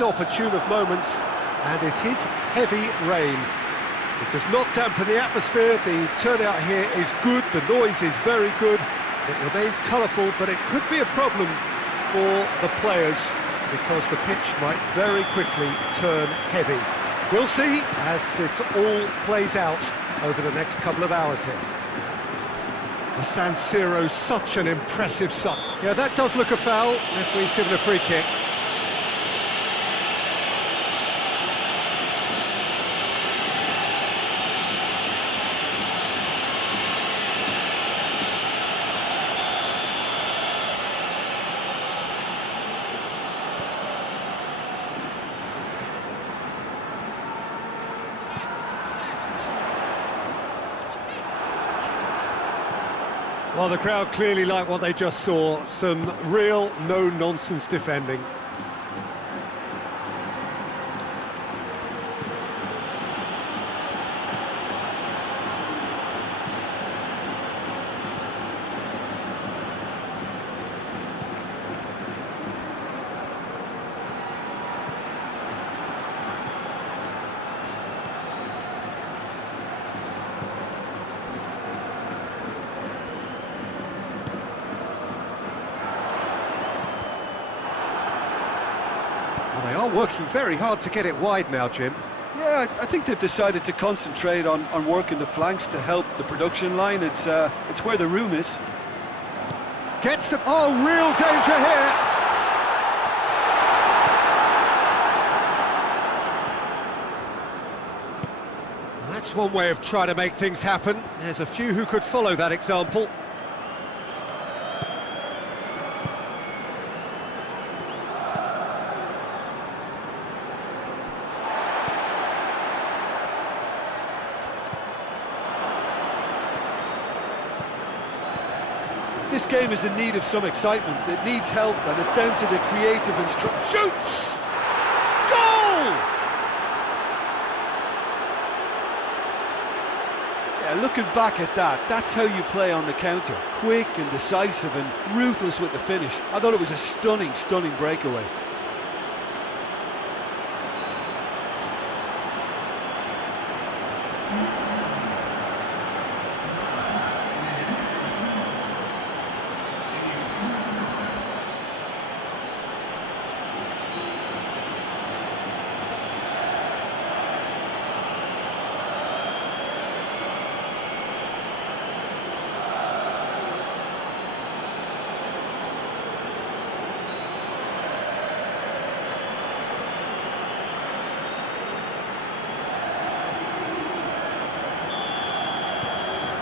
Opportune of moments, and it is heavy rain. It does not dampen the atmosphere. The turnout here is good, the noise is very good, it remains colourful, but it could be a problem for the players because the pitch might very quickly turn heavy. We'll see as it all plays out over the next couple of hours here. The San Siro's such an impressive sight. Yeah, that does look a foul. Referee's given a free kick. Well, the crowd clearly like what they just saw. Some real no-nonsense defending. Well, they are working very hard to get it wide now, Jim. Yeah, I think they've decided to concentrate on working the flanks to help the production line. It's where the room is. Gets the... Oh, real danger here! That's one way of trying to make things happen. There's a few who could follow that example. This game is in need of some excitement. It needs help, and it's down to the creative and shoots! Goal! Yeah, looking back at that, that's how you play on the counter. Quick and decisive and ruthless with the finish. I thought it was a stunning, stunning breakaway.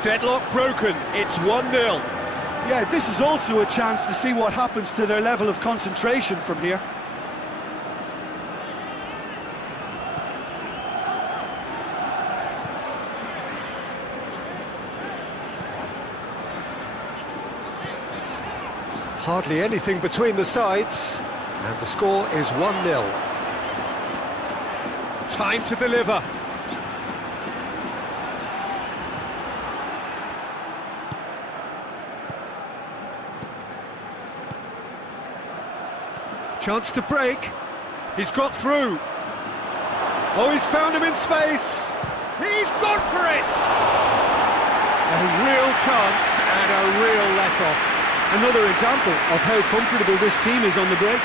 Deadlock broken, it's 1-0. Yeah, this is also a chance to see what happens to their level of concentration from here. Hardly anything between the sides, and the score is 1-0. Time to deliver. Chance to break. He's got through. Oh, he's found him in space. He's gone for it! A real chance and a real let-off. Another example of how comfortable this team is on the break.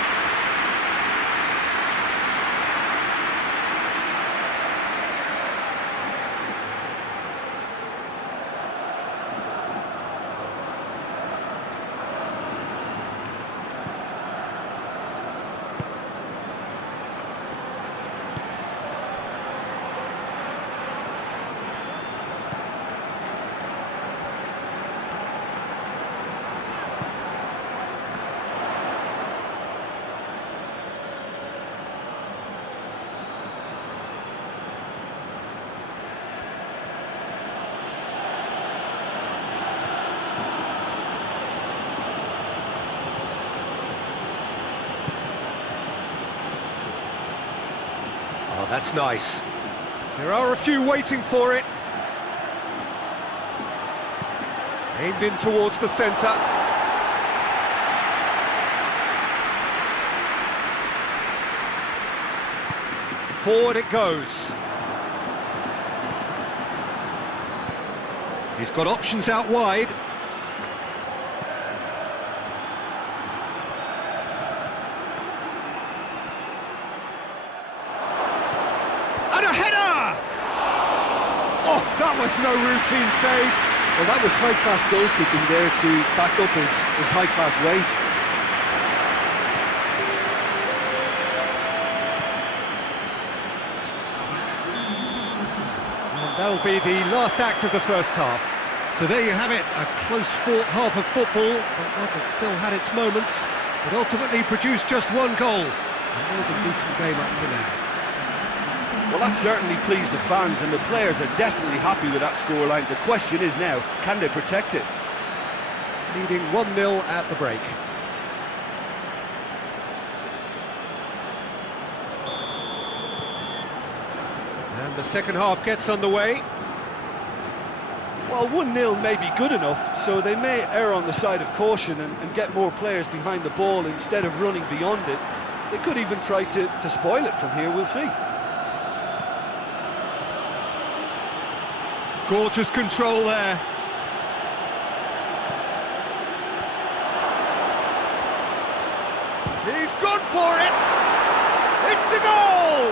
Oh, that's nice. There are a few waiting for it. Aimed in towards the centre. forward it goes. He's got options out wide. And a header! Oh, that was no routine save. Well, that was high-class goal-kicking there to back up his high-class wage. That'll be the last act of the first half. So there you have it, a close-fought half of football, but one that still had its moments, but ultimately produced just one goal. A more than decent game up to now. Well, that certainly pleased the fans, and the players are definitely happy with that scoreline. The question is now, can they protect it? Leading 1-0 at the break. And the second half gets underway. Well, 1-0 may be good enough, so they may err on the side of caution and get more players behind the ball instead of running beyond it. They could even try to spoil it from here, we'll see. Gorgeous control there. He's gone for it! It's a goal!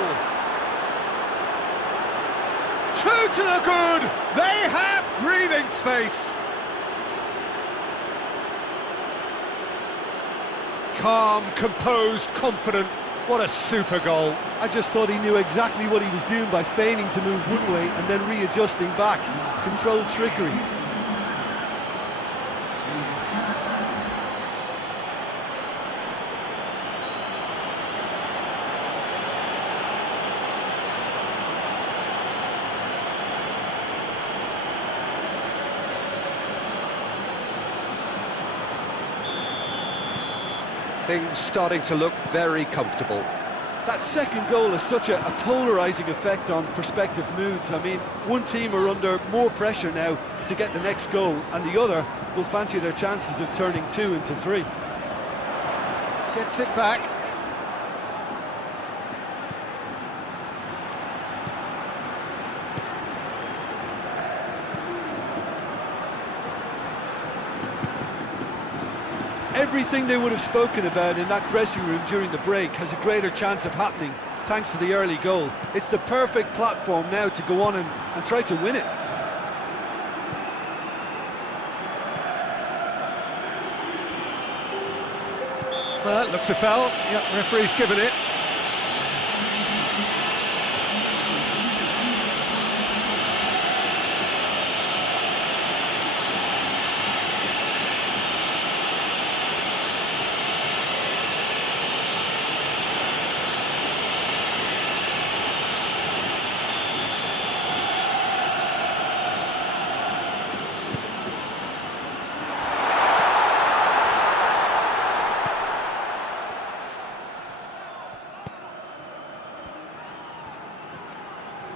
2 to the good! They have breathing space! Calm, composed, confident. What a super goal. I just thought he knew exactly what he was doing by feigning to move one way and then readjusting back. Controlled trickery. Things starting to look very comfortable. That second goal has such a polarising effect on prospective moods. I mean, one team are under more pressure now to get the next goal, and the other will fancy their chances of turning 2 into 3. Gets it back. Everything they would have spoken about in that dressing room during the break has a greater chance of happening thanks to the early goal. It's the perfect platform now to go on and try to win it. Well, that looks a foul. Yep, referee's given it.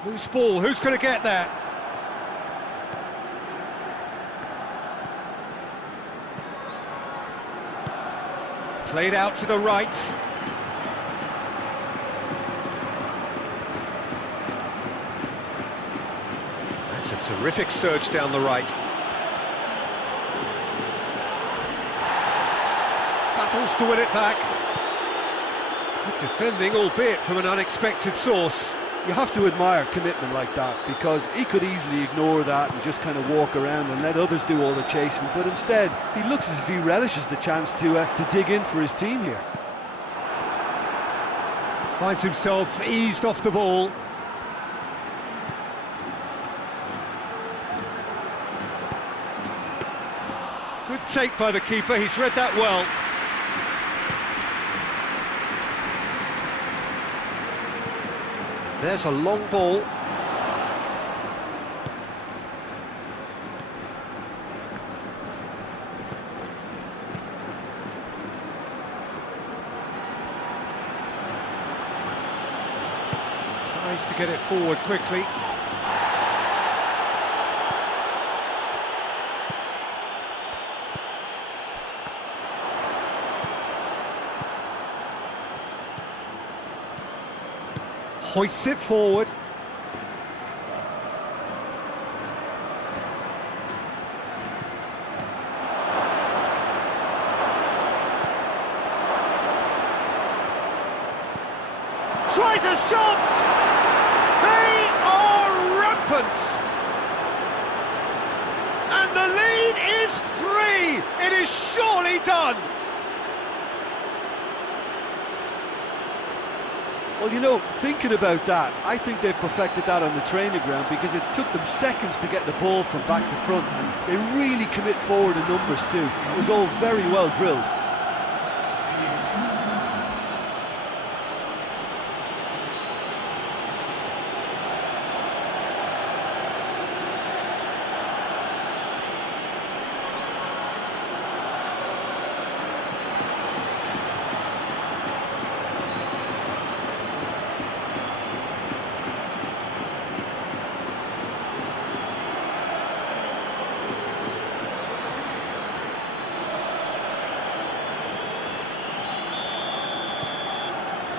Loose ball, who's going to get that? Played out to the right. That's a terrific surge down the right. Battles to win it back. Good defending, albeit from an unexpected source. You have to admire commitment like that, because he could easily ignore that and just kind of walk around and let others do all the chasing, but instead he looks as if he relishes the chance to dig in for his team here. Finds himself eased off the ball. Good take by the keeper, he's read that well. There's a long ball. Tries to get it forward quickly. hoists it forward. Tries a shot! They are rampant! And the lead is 3! It is surely done! Well, you know, thinking about that, I think they've perfected that on the training ground because it took them seconds to get the ball from back to front, and they really commit forward in numbers too. It was all very well drilled.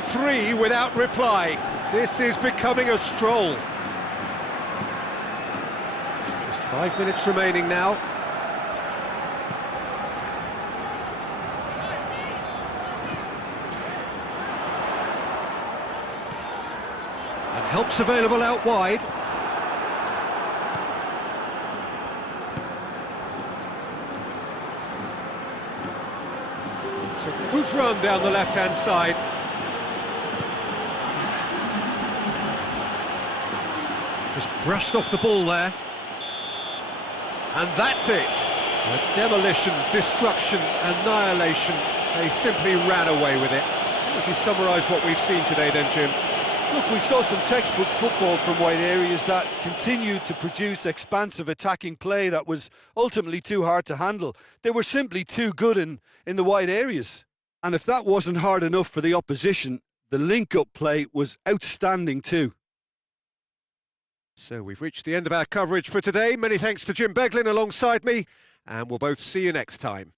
Three without reply. This is becoming a stroll. Just 5 minutes remaining now. And help's available out wide. It's a good run down the left-hand side. Just brushed off the ball there. And that's it. A demolition, destruction, annihilation. They simply ran away with it. How would you summarise what we've seen today then, Jim? Look, we saw some textbook football from wide areas that continued to produce expansive attacking play that was ultimately too hard to handle. They were simply too good in the wide areas. And if that wasn't hard enough for the opposition, the link-up play was outstanding too. So we've reached the end of our coverage for today. Many thanks to Jim Beglin alongside me, and we'll both see you next time.